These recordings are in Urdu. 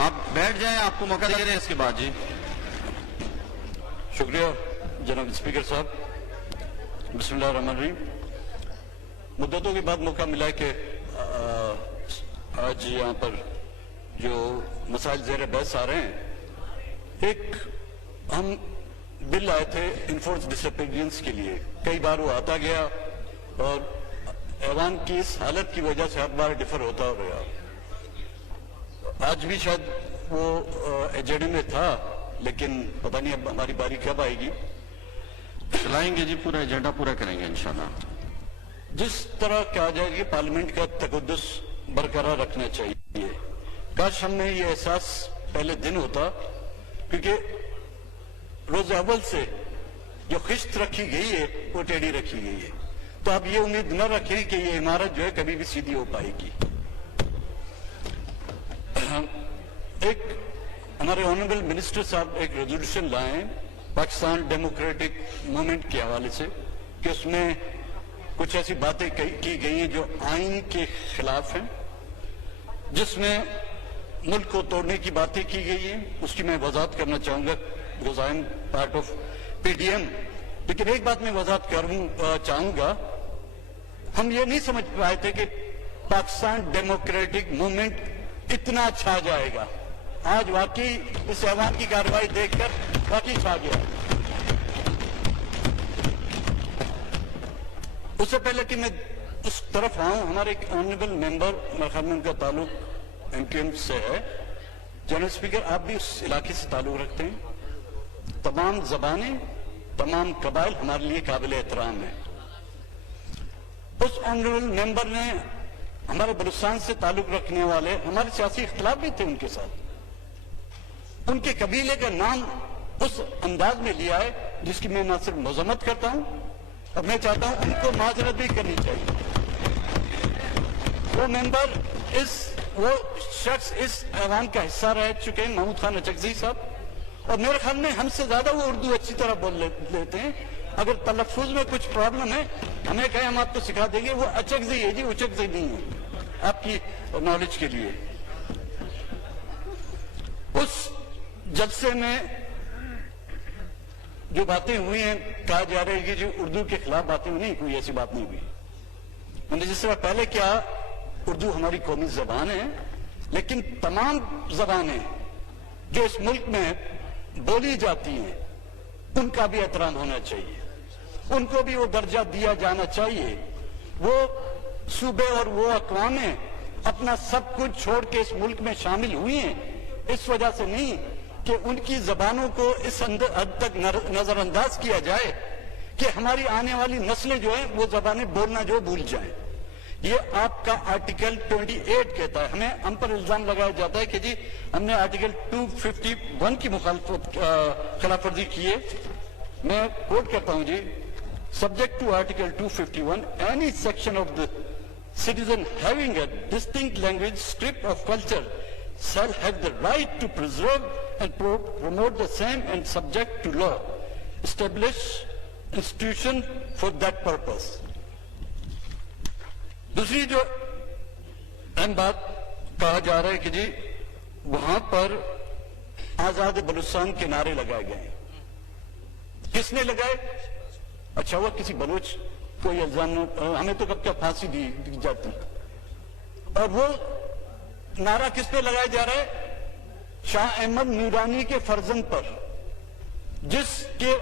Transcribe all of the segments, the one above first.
آپ بیٹھ جائیں, آپ کو موقع دے رہے ہیں اس کے بعد. جی شکریہ جناب اسپیکر صاحب. بسم اللہ الرحمن الرحیم. مدتوں کے بعد موقع ملا ہے کہ آج یہاں پر جو مسائل زیر بحث آ رہے ہیں, ایک ہم بل آئے تھے انفورس ڈس اپیرینس کے لیے. کئی بار وہ آتا گیا اور ایوان کی اس حالت کی وجہ سے ہر بار ڈیفر ہوتا رہا. آج بھی شاید وہ ایجنڈے میں تھا, لیکن پتہ نہیں اب ہماری باری کب آئے گی. چلائیں گے جی, پورا ایجنڈا پورا کریں گے انشاءاللہ. جس طرح کہا جائے کہ پارلیمنٹ کا تقدس برقرار رکھنا چاہیے, کاش ہم میں یہ احساس پہلے دن ہوتا, کیونکہ روز اول سے جو خشت رکھی گئی ہے وہ ٹیڑھی رکھی گئی ہے. تو آپ یہ امید نہ رکھیں کہ یہ عمارت جو ہے کبھی بھی سیدھی ہو پائے گی. ایک ہمارے آنریبل منسٹر صاحب ایک ریزولوشن لائے پاکستان ڈیموکریٹک موومنٹ کے حوالے سے, کہ اس میں کچھ ایسی باتیں کی گئی ہیں جو آئین کے خلاف ہیں, جس میں ملک کو توڑنے کی باتیں کی گئی ہیں. اس کی میں وضاحت کرنا چاہوں گا, because I am part of P D M. لیکن ایک بات میں وضاحت چاہوں گا, ہم یہ نہیں سمجھ پائے تھے کہ پاکستان ڈیموکریٹک موومنٹ اتنا چھا جائے گا. آج واقعی اس ایوان کی کارروائی دیکھ کر واقعی چھا گیا. اس سے پہلے کہ میں اس طرف آؤں, ہمارے ایک آنریبل ممبر, میرے خیال میں ان کا تعلق ایم کیو ایم سے ہے. جنرل اسپیکر, آپ بھی اس علاقے سے تعلق رکھتے ہیں. تمام زبانیں, تمام قبائل ہمارے لیے قابل احترام ہیں. اس آنریبل ممبر نے ہمارے بلوچستان سے تعلق رکھنے والے, ہمارے سیاسی اختلاف بھی تھے ان کے ساتھ, ان کے قبیلے کا نام اس انداز میں لیا ہے جس کی میں نہ صرف مذمت کرتا ہوں, اور میں چاہتا ہوں ان کو معذرت بھی کرنی چاہیے. وہ ممبر, وہ شخص اس ایوان کا حصہ رہ چکے ہیں, محمود خان اچکزئی صاحب, اور میرے خیال میں ہم سے زیادہ وہ اردو اچھی طرح بول لیتے ہیں. اگر تلفظ میں کچھ پرابلم ہے ہمیں کہیں, ہم آپ کو سکھا دیں گے. وہ اچکزئی ہے جی, اچکزئی نہیں ہے, آپ کی نالج کے لیے. اس جلسے میں جو باتیں ہوئی ہیں, کہا جا رہا ہے کہ جو اردو کے خلاف باتیں ہوئی, کوئی ایسی بات نہیں ہوئی. میں نے جس طرح پہلے کیا, اردو ہماری قومی زبان ہے, لیکن تمام زبانیں جو اس ملک میں بولی جاتی ہیں ان کا بھی احترام ہونا چاہیے, ان کو بھی وہ درجہ دیا جانا چاہیے. وہ صوبے اور وہ اقوام اپنا سب کچھ چھوڑ کے اس ملک میں شامل ہوئی ہیں, اس وجہ سے نہیں کہ ان کی زبانوں کو اس حد تک نظر انداز کیا جائے کہ ہماری آنے والی نسلیں جو ہیں وہ زبانیں بولنا جو بھول جائیں. یہ آپ کا آرٹیکل 28 کہتا ہے. ہم پر الزام لگایا جاتا ہے کہ جی ہم نے آرٹیکل 251 کی خلاف ورزی کی ہے. میں کوٹ کرتا ہوں جی, subject to article 251, any section of the citizen having a distinct language, strip of culture shall have the right to preserve and promote the same and subject to law, establish institution for that purpose. دوسری جو اہم بات کہا جا رہا ہے کہ جی وہاں پر آزاد بلوچستان کے نعرے لگائے گئے ہیں. کس نے لگائے؟ اچھا ہوا کسی بلوچ کوئی الزام نہ, ہمیں تو کب کیا پھانسی دی جاتی. اور وہ نعرہ کس پہ لگایا جا رہا ہے؟ شاہ احمد نورانی کے فرزند پر, جس کے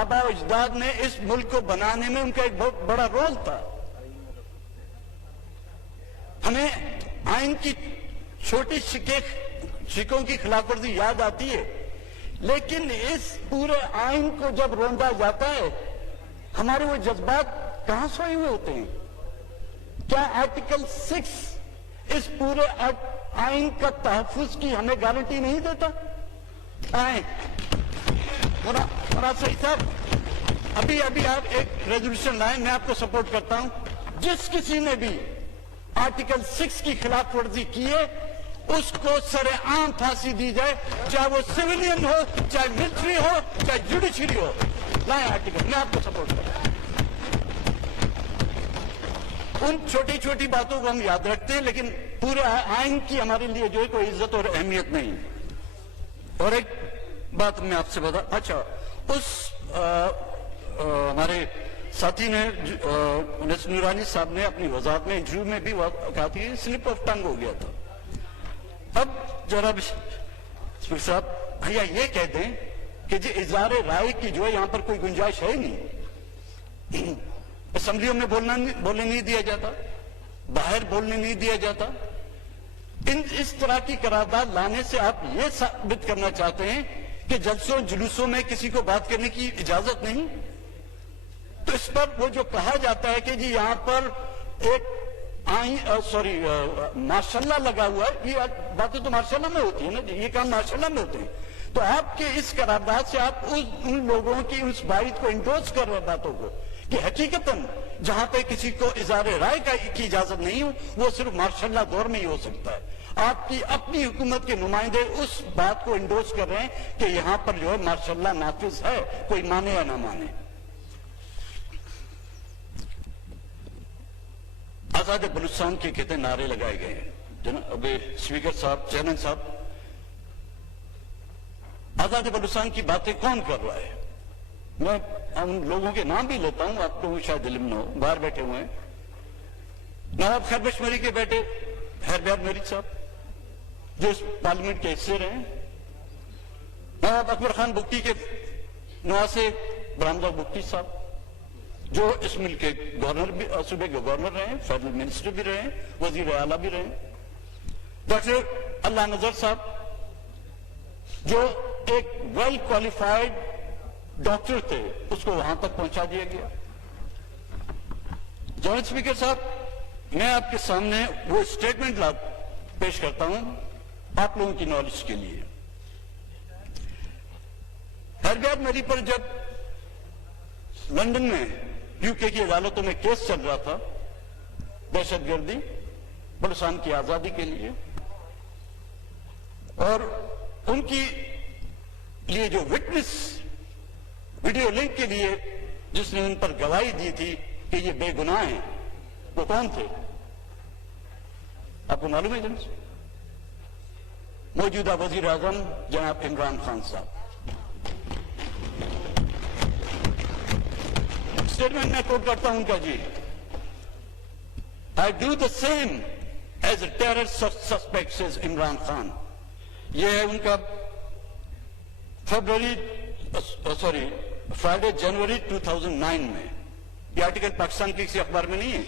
آبا و اجداد نے اس ملک کو بنانے میں ان کا ایک بہت بڑا رول تھا. ہمیں آئین کی چھوٹی شکوں کی خلاف ورزی یاد آتی ہے, لیکن اس پورے آئین کو جب روندا جاتا ہے ہمارے وہ جذبات کہاں سوئے ہوئے ہوتے ہیں؟ کیا آرٹیکل 6 اس پورے آئین کا تحفظ کی ہمیں گارنٹی نہیں دیتا؟ آئیں مراد صحیح صاحب, ابھی آپ ایک ریزولوشن لائیں, میں آپ کو سپورٹ کرتا ہوں. جس کسی نے بھی آرٹیکل 6 کی خلاف ورزی کی ہے اس کو سر عام پھانسی دی جائے, چاہے وہ سویلین ہو, چاہے ملٹری ہو, چاہے جوڈیشری ہو. لائیں آرٹیکل, میں آپ کو سپورٹ کرتا ہوں. ان چھوٹی چھوٹی باتوں کو ہم یاد رکھتے ہیں, لیکن پورے آئین کی ہمارے لیے جو ہے کوئی عزت اور اہمیت نہیں. اور ایک بات میں آپ سے بتا, اچھا اس ہمارے ساتھی نے انیس نورانی صاحب نے اپنی وضاحت میں انٹرویو میں بھی کہا تھی سلپ آف ٹنگ ہو گیا تھا. اب جناب اسپیکر صاحب بھیا یہ کہہ دیں کہ جی اظہار رائے کی جو ہے یہاں پر کوئی گنجائش ہے نہیں. اسمبلیوں میں بولنے نہیں دیا جاتا, باہر بولنے نہیں دیا جاتا. اس طرح کی قرارداد لانے سے آپ یہ ثابت کرنا چاہتے ہیں کہ جلسوں جلوسوں میں کسی کو بات کرنے کی اجازت نہیں. تو اس پر وہ جو کہا جاتا ہے کہ جی یہاں پر ایک ماشاء اللہ لگا ہوا ہے, یہ باتیں تو ماشاء اللہ میں ہوتی ہیں نا جی, یہ کام ماشاء اللہ میں ہوتے ہیں. تو آپ کے اس قرارداد سے آپ ان لوگوں کی اس بات کو انڈورس کر رہے باتوں کو کہ حقیقتاً جہاں پہ کسی کو اظہار رائے کی اجازت نہیں ہو وہ صرف ماشاء اللہ دور میں ہی ہو سکتا ہے. آپ کی اپنی حکومت کے نمائندے اس بات کو انڈورس کر رہے ہیں کہ یہاں پر جو ہے ماشاء اللہ نافذ ہے, کوئی مانے یا نہ مانے. آزاد بلوچستان کے کتنے نعرے لگائے گئے ہیں جناب اسپیکر صاحب, چیئرمین صاحب, آزاد بلوچستان کی باتیں کون کر رہا ہے؟ میں ان لوگوں کے نام بھی لیتا ہوں, آپ کو شاید علم نہ ہو, باہر بیٹھے ہوئے ہیں. نواب خیر بشمری کے بیٹے ہیربیار میرج صاحب جو اس پارلیمنٹ کے حصے رہے ہیں. نواب اکبر خان بگٹی کے نواسے برہمدار بگٹی صاحب جو اس ملک کے گورنر بھی, صوبے کے گورنر رہے ہیں, فیڈرل منسٹر بھی رہے ہیں, وزیر اعلیٰ بھی رہے ہیں. ڈاکٹر اللہ نظر صاحب جو ایک ویل کوالیفائڈ ڈاکٹر تھے, اس کو وہاں تک پہنچا دیا گیا. جناب اسپیکر صاحب میں آپ کے سامنے وہ اسٹیٹمنٹ پیش کرتا ہوں آپ لوگوں کی نالج کے لیے. ہیربیار میری پر جب لندن میں یو کے کی عدالتوں میں کیس چل رہا تھا دہشت گردی بلوچستان کی آزادی کے لیے, اور ان کی لیے جو وٹنس ویڈیو لنک کے لیے جس نے ان پر گواہی دی تھی کہ یہ بے گناہ ہیں, وہ کون تھے آپ کو معلوم ہے جناب؟ موجودہ وزیر اعظم جناب عمران خان صاحب. اسٹیٹمنٹ میں کوٹ کرتا ہوں ان کا جی, I do the same as a terror suspect says Imran Khan. یہ ہے ان کا فرائیڈے جنوری 2009 میں. یہ آرٹیکل پاکستان کے کسی اخبار میں نہیں ہے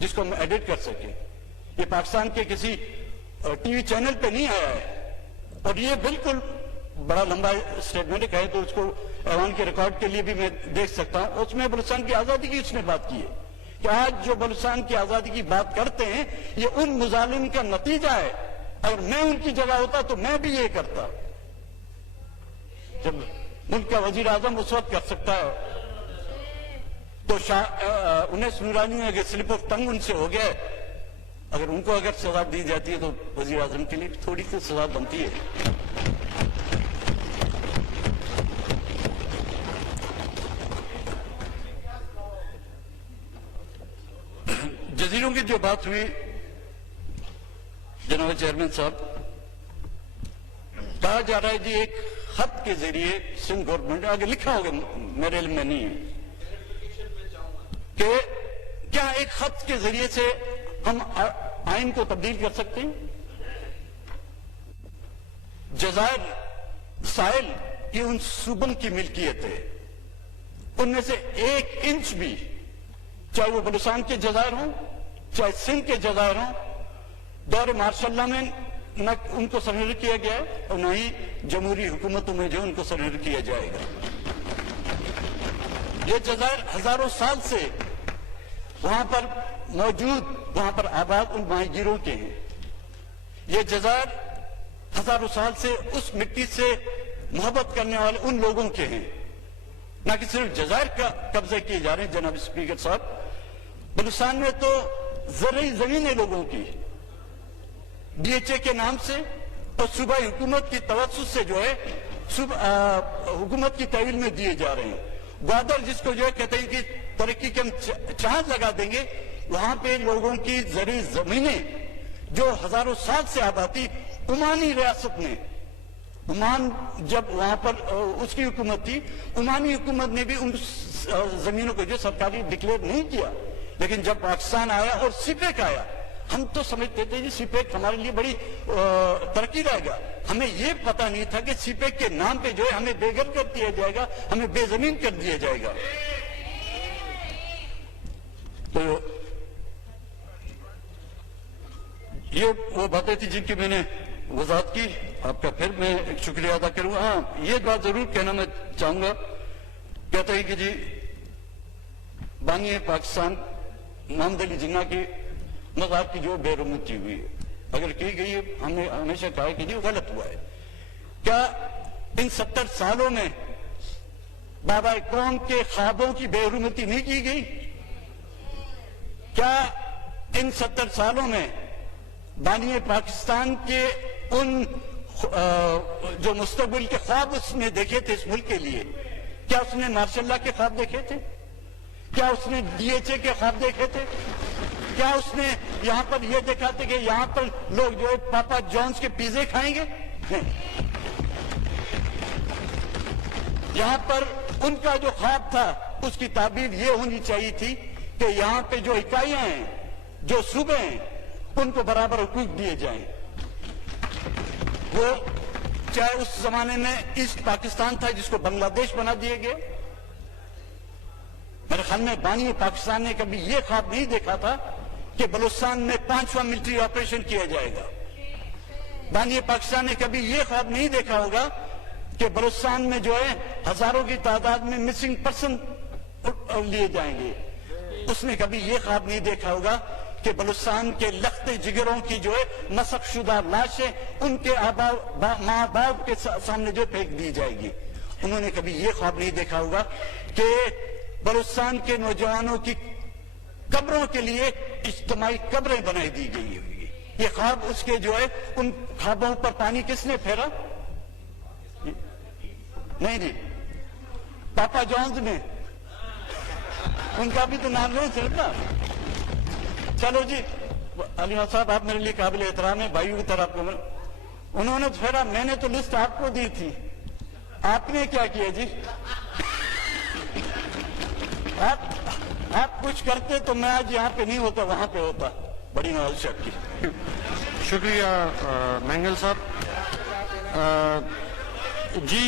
جس کو ہم ایڈٹ کر سکیں. یہ پاکستان کے کسی ٹی وی چینل پہ نہیں آیا ہے, اور یہ بالکل بڑا لمبا اسٹیٹمنٹ ہے تو اس کو ایوان کے ریکارڈ کے لیے بھی میں دیکھ سکتا ہوں. اس میں بلوچستان کی آزادی کی اس نے بات کی ہے کہ آج جو بلوچستان کی آزادی کی بات کرتے ہیں یہ ان مظالم کا نتیجہ ہے. اگر میں ان کی جگہ ہوتا تو میں بھی یہ کرتا. جب ملک کا وزیر اعظم اس وقت کر سکتا ہے تو انیس نورانی میں اگر سلپ آف ٹنگ ان سے ہو گیا, اگر ان کو اگر سزا دی جاتی ہے تو وزیر اعظم کے لیے تھوڑی سی سزا بنتی ہے. جزیروں کی جو بات ہوئی جناب چیئرمین صاحب, کہا جا رہا ہے جی ایک خط کے ذریعے سندھ گورنمنٹ, آگے لکھا ہوگا میرے علم میں نہیں ہے, کہ کیا ایک خط کے ذریعے سے ہم آئین کو تبدیل کر سکتے ہیں؟ جزائر ساحل یہ ان صوبوں کی ملکیت ہے, ان میں سے 1 انچ بھی, چاہے وہ بلوچستان کے جزائر ہوں چاہے سندھ کے جزائر ہوں, دور مارشاء اللہ میں نہ ان کو سرنڈر کیا گیا ہے اور نہ ہی جمہوری حکومتوں میں جو ان کو سرنڈر کیا جائے گا. یہ جزائر ہزاروں سال سے وہاں پر موجود, وہاں پر آباد ان ماہی گیروں کے ہیں. یہ جزائر ہزاروں سال سے اس مٹی سے محبت کرنے والے ان لوگوں کے ہیں, نہ کہ صرف جزائر کا قبضے کیے جا رہے ہیں. جناب اسپیکر صاحب, بلوچستان میں تو زرعی زمینیں لوگوں کی ڈی ایچ اے کے نام سے اور صوبائی حکومت کی توسط سے جو ہے حکومت کی تحویل میں دیے جا رہے ہیں. گوادر جس کو جو ہے کہتے ہیں کہ ترقی کے ہم چاند لگا دیں گے, وہاں پہ لوگوں کی زرعی زمینیں جو ہزاروں سال سے آباد تھی عمانی ریاست میں. عمان جب وہاں پر اس کی حکومت تھی, عمانی حکومت نے بھی ان زمینوں کو جو سرکاری ڈکلیئر نہیں کیا. لیکن جب پاکستان آیا اور سی پیک آیا, ہم تو سمجھتے تھے جی سی پیک ہمارے لیے بڑی ترقی رہے گا. ہمیں یہ پتہ نہیں تھا کہ سی پیک کے نام پہ جو ہے ہمیں بے گھر کر دیا جائے گا, ہمیں بے زمین کر دیا جائے گا. تو یہ وہ باتیں تھی جن کی میں نے وضاحت کی. آپ کا پھر میں ایک شکریہ ادا کروں. ہاں, یہ بات ضرور کہنا میں چاہوں گا. کہتا ہے کہ جی بانی پاکستان محمد علی جناح کی مذہب کی جو بے رحمتی ہوئی ہے, اگر کی گئی ہے, ہم نے ہمیشہ کہا ہے کہ جی غلط ہوا ہے. کیا ان 70 سالوں میں بابا قوم کے خوابوں کی بے رحمتی نہیں کی گئی؟ کیا ان 70 سالوں میں بانی پاکستان کے ان جو مستقبل کے خواب اس نے دیکھے تھے اس ملک کے لیے, کیا اس نے ماشاء اللہ کے خواب دیکھے تھے؟ کیا اس نے ڈی ایچ اے کے خواب دیکھے تھے؟ کیا اس نے یہاں پر یہ دیکھا تھا کہ یہاں پر لوگ جو ہے پاپا جونز کے پیزے کھائیں گے؟ یہاں پر ان کا جو خواب تھا اس کی تعبیر یہ ہونی چاہیے تھی کہ یہاں پہ جو اکائیاں ہیں, جو صوبے ہیں, ان کو برابر حقوق دیے جائیں. وہ چاہے اس زمانے میں ایسٹ پاکستان تھا جس کو بنگلہ دیش بنا دیے گئے. میرے خیال میں بانی پاکستان نے کبھی یہ خواب نہیں دیکھا تھا کہ بلوچستان میں 5واں ملٹری آپریشن کیا جائے گا. بانی پاکستان نے کبھی یہ خواب نہیں دیکھا ہوگا کہ بلوچستان میں جو ہے ہزاروں کی تعداد میں مسنگ پرسن لیے جائیں گے. اس نے کبھی یہ خواب نہیں دیکھا ہوگا کہ بلوچستان کے لختے جگروں کی جو ہے مسخ شدہ لاشیں ان کے ماں باپ کے سامنے جو پھینک دی جائے گی. انہوں نے کبھی یہ خواب نہیں دیکھا ہوگا کہ بلوچستان کے نوجوانوں کی قبروں کے لیے اجتماعی قبریں بنائی دی گئی ہوگی. یہ خواب اس کے جو ہے ان خوابوں پر پانی کس نے پھیرا؟ نہیں جی, پاپا جونز نے. ان کا بھی تو نام نہیں چلتا. چلو جی, علی صاحب آپ میرے لیے قابل احترام ہے, بھائیوں کی طرح کو انہوں نے پھیرا. میں نے تو لسٹ آپ کو دی تھی, آپ نے کیا کیا جی؟ آپ کچھ کرتے تو میں آج یہاں پہ نہیں ہوتا, وہاں پہ ہوتا. بڑی نوازش آپ کی. شکریہ مینگل صاحب. جی